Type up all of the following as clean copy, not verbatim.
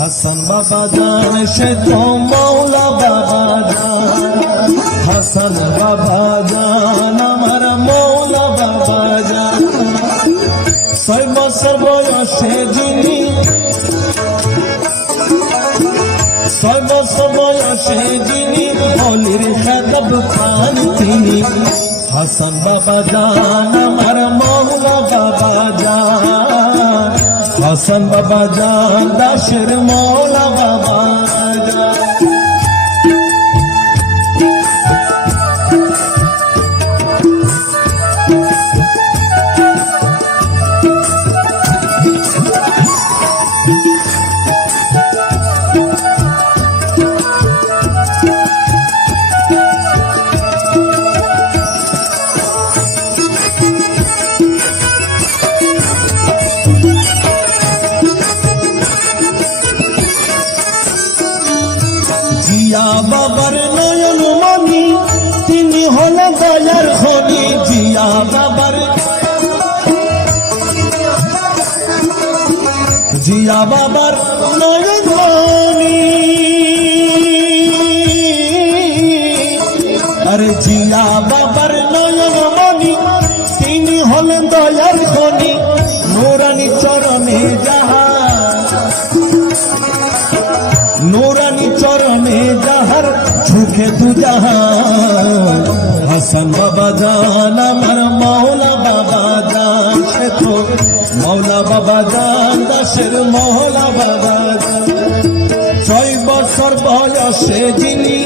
হাসান বাবা জান সে তো মৌলা বাবা জান, হাসান বাবা জান আমার মৌলা বাবা জান। 6 বছর বয়সে যিনি, 6 বছর বয়সে যিনি অলির খেতাব পান তিনি, হাসান বাবা জান আমার মৌলা বাবা জান, হাসান বাবা জান দাসের মৌলা বাবা জান। জিয়া বাবার নয়ন মনি তিনি হলেন দয়ার খনি, জিয়া বাবার, জিয়া বাবার নয়ন মনি, আরে জিয়া বাবার নয়ন মনি তিনি হলেন দয়ার খনি, নুরানি চরণে যাহা, নুরানি চরণে যাহার ঝুঁকে তু জাহান, হাসান বাবা জান আমার মৌলা বাবা জান, সে তো মৌলা বাবা জান দাসের মৌলা বাবা জান। 6 বছর বয়সে যিনি,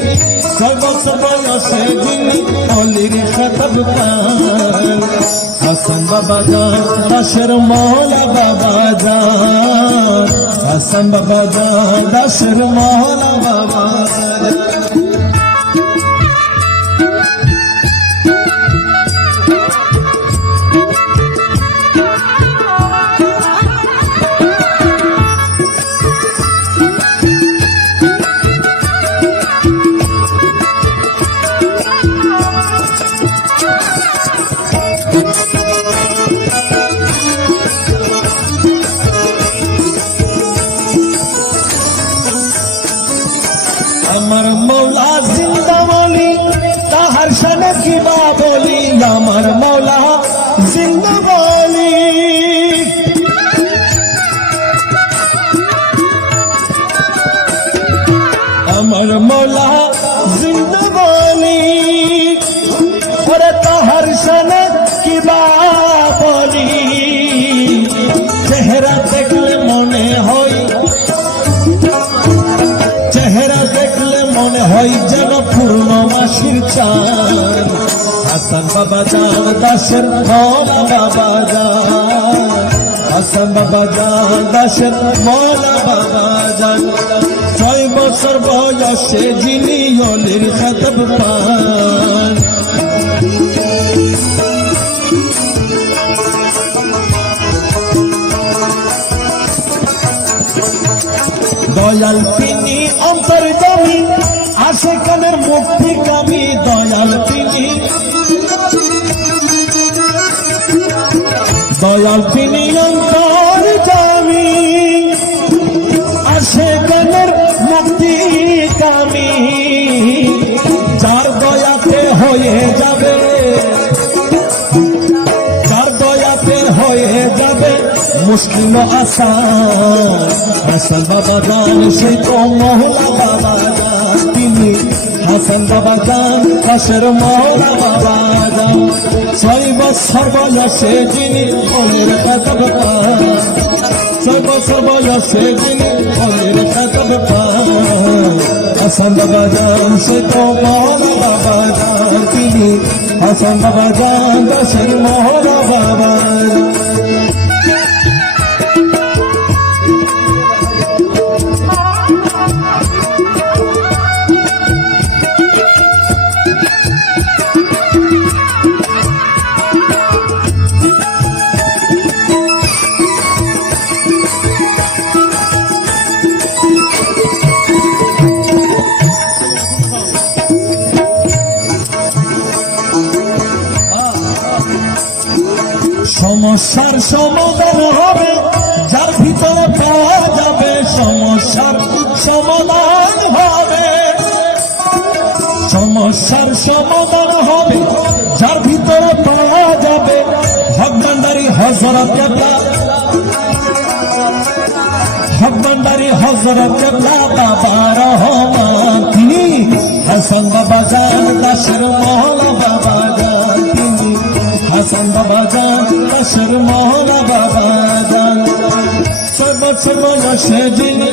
6 বছর বয়সে যিনি অলির খেতাব পান, হাসান বাবা জান দাসের মৌলা বাবা জান, হাসান বাবা জান দাসের মৌলা বাবা জান। আমার মৌলা জিন্দা বলি তাহার শানে কিবা বলি, আমার মৌলা জিন্দা বলি, আমার মৌলা জিন্দা বলি, ওরে তাহার শানে কিবা বলি, চেহারা দেখলে মনে হয়, চেহারা দেখলে মনে হয় যেন পূর্ণমাসীর চাঁদ, হাসান বাবা জান দাসের মৌলা বাবা জান, হাসান বাবা জান দাসের মৌলা বাবা জান। 6 বছর বয়সে যিনি অলির খেতাব পান, দয়াল তিনি অন্তর্যামী আশিকানের মুক্তিকামী, দয়াল তিনি, দয়াল তিনি অন্তর্যামী আশিকানের মুক্তিকামী, যার দয়াতে হয়ে যাবে, যার দয়াতে হয়ে যাবে মুসলিম আসান, হাসান বাবা জান সে তো মৌলা বাবা জান তিনি, হাসান বাবা জান দাসের মৌলা বাবা জান। 6 বছর বয়সে যিনি অলির খেতাব পান, 6 বছর বয়সে যিনি অলির খেতাব পান, হাসান বাবা জান সে তো মৌলা বাবা জান তিনি, হাসান বাবা জান দাসের মৌলা বাবা জান। সমস্যার সমাধান হবে যার ভিতরে পাওয়া যাবে, সমস্যার হযরত কেবলা হক ভান্ডারী হযরত কেবলা বাবা রহমান তিনি হাসান বাবা জান দাসের মহলা বাবা জান তিনি হাসান বাবা জান দাসের মহলা বাবা জান সর্বস্ব বয়সে যিনি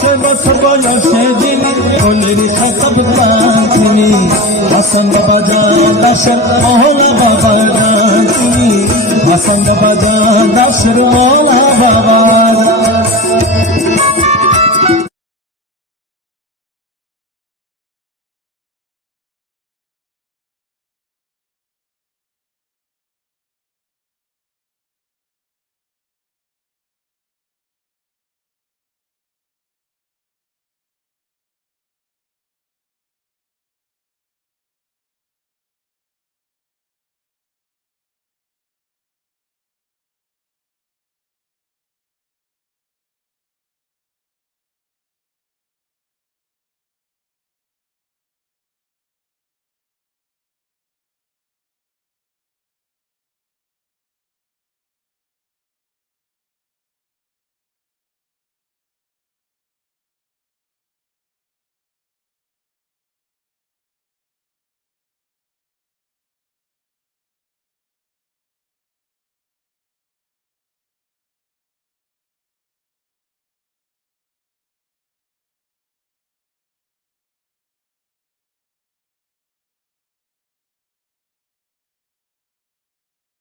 সর্বস্ব বয়সে যিনি বলির খতব পান তিনি হাসান বাবা জান দাসের মহলা বাবা জান তিনি হাসান বাবা জান দাসের মহলা বাবা জান